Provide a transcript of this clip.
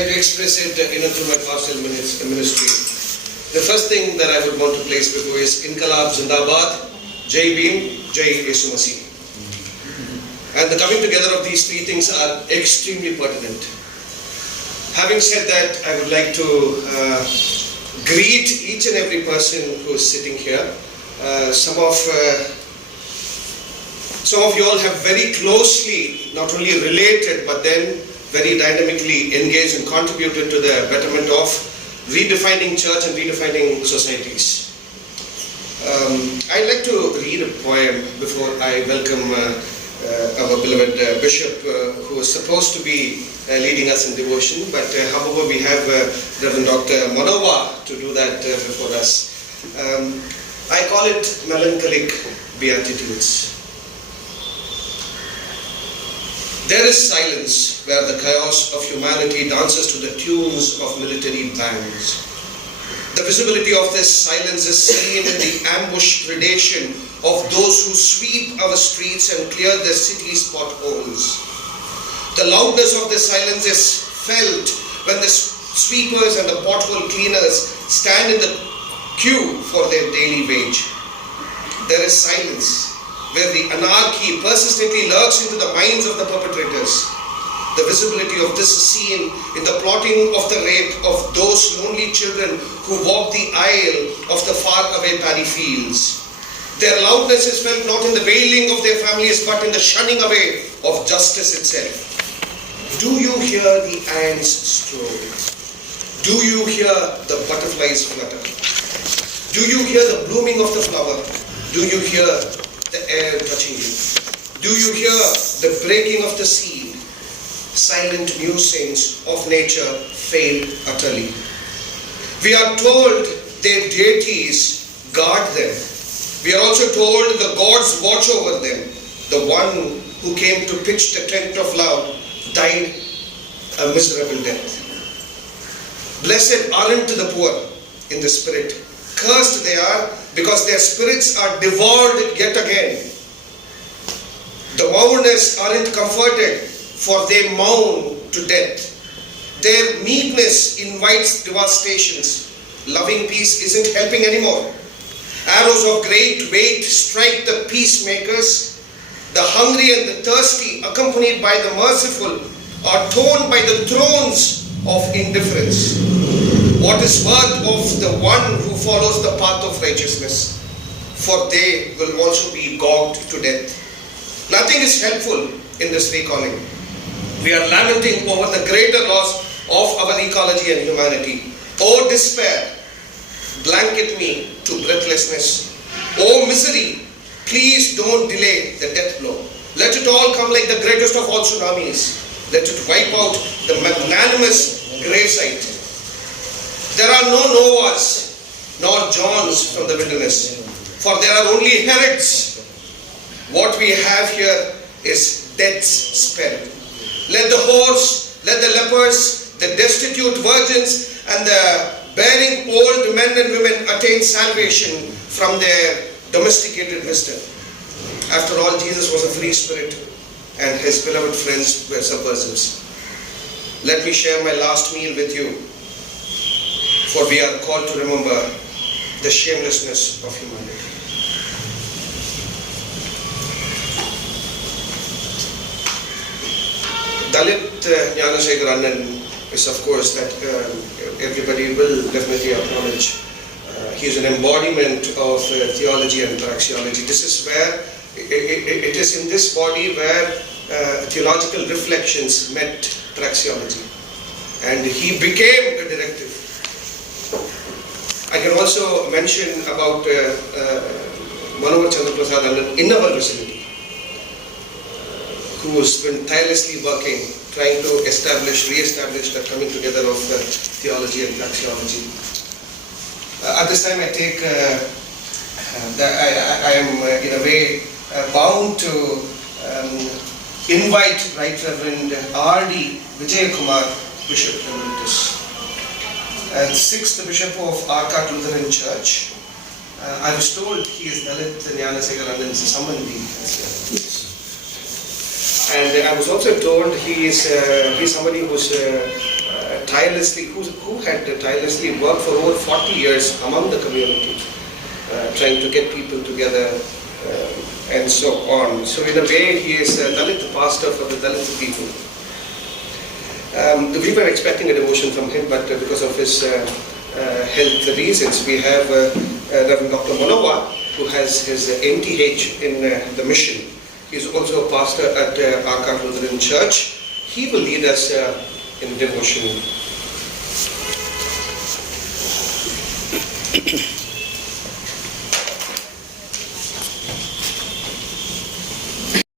try to express it through my pastoral ministry. The first thing that I would want to place before is Inkalab Zindabad, Jai Bhim, Jai Yesu Masih. And the coming together of these three things are extremely pertinent. Having said that, I would like to greet each and every person who is sitting here. Some of you all have very closely not only related but then very dynamically engaged and contributed to the betterment of redefining church and redefining societies. I'd like to read a poem before I welcome our beloved Bishop who is supposed to be leading us in devotion, but however we have Reverend Dr. Manova to do that before us. I call it Melancholic Beatitudes. There is silence where the chaos of humanity dances to the tunes of military bands. The visibility of this silence is seen in the ambush predation of those who sweep our streets and clear the city's potholes. The loudness of the silence is felt when the sweepers and the pothole cleaners stand in the queue for their daily wage. There is silence where the anarchy persistently lurks into the minds of the perpetrators. The visibility of this is seen in the plotting of the rape of those lonely children who walk the aisle of the faraway paddy fields. Their loudness is felt not in the wailing of their families but in the shunning away of justice itself. Do you hear the ants stroll? Do you hear the butterflies flutter? Do you hear the blooming of the flower? Do you hear the air touching you? Do you hear the breaking of the seed? Silent musings of nature fail utterly. We are told their deities guard them. We are also told the gods watch over them. The one who came to pitch the tent of love died a miserable death. Blessed aren't the poor in the spirit. Cursed they are because their spirits are devoured yet again. The mourners aren't comforted, for they mourn to death. Their meekness invites devastations. Loving peace isn't helping anymore. Arrows of great weight strike the peacemakers. The hungry and the thirsty, accompanied by the merciful, are torn by the thrones of indifference. What is worth of the one who follows the path of righteousness? For they will also be gouged to death. Nothing is helpful in this recalling. We are lamenting over the greater loss of our ecology and humanity. Oh despair, blanket me to breathlessness. Oh misery, please don't delay the death blow. Let it all come like the greatest of all tsunamis. Let it wipe out the magnanimous gravesite. There are no Noahs nor Johns from the wilderness, for there are only Herods. What we have here is death's spell. Let the whores, let the lepers, the destitute virgins, and the bearing old men and women attain salvation from their domesticated wisdom. After all, Jesus was a free spirit, and his beloved friends were subversives. Let me share my last meal with you, for we are called to remember the shamelessness of humanity. Dalit Jnanasekhar Annan is, of course, that everybody will definitely acknowledge. He is an embodiment of theology and praxeology. This is where, it is in this body where theological reflections met praxeology. And he became a directive. I can also mention about Manohar Chandra Prasad Annan in our vicinity, who has been tirelessly working, trying to re-establish the coming together of theology and praxeology. At this time, I take I am in a way bound to invite Right Reverend R.D. Vijay Kumar, Bishop Emeritus, and sixth Bishop of Arcot Lutheran Church. I was told he is Dalit Jnanasekhar Annan's Sambandhi as well. And I was also told he is somebody who is who had tirelessly worked for over 40 years among the community, trying to get people together and so on. So in a way, he is a Dalit pastor for the Dalit people. We were expecting a devotion from him, but because of his health reasons, we have Reverend Dr. Manowa, who has his MTH in the mission. He is also a pastor at Arcot Lutheran Church. He will lead us in devotion.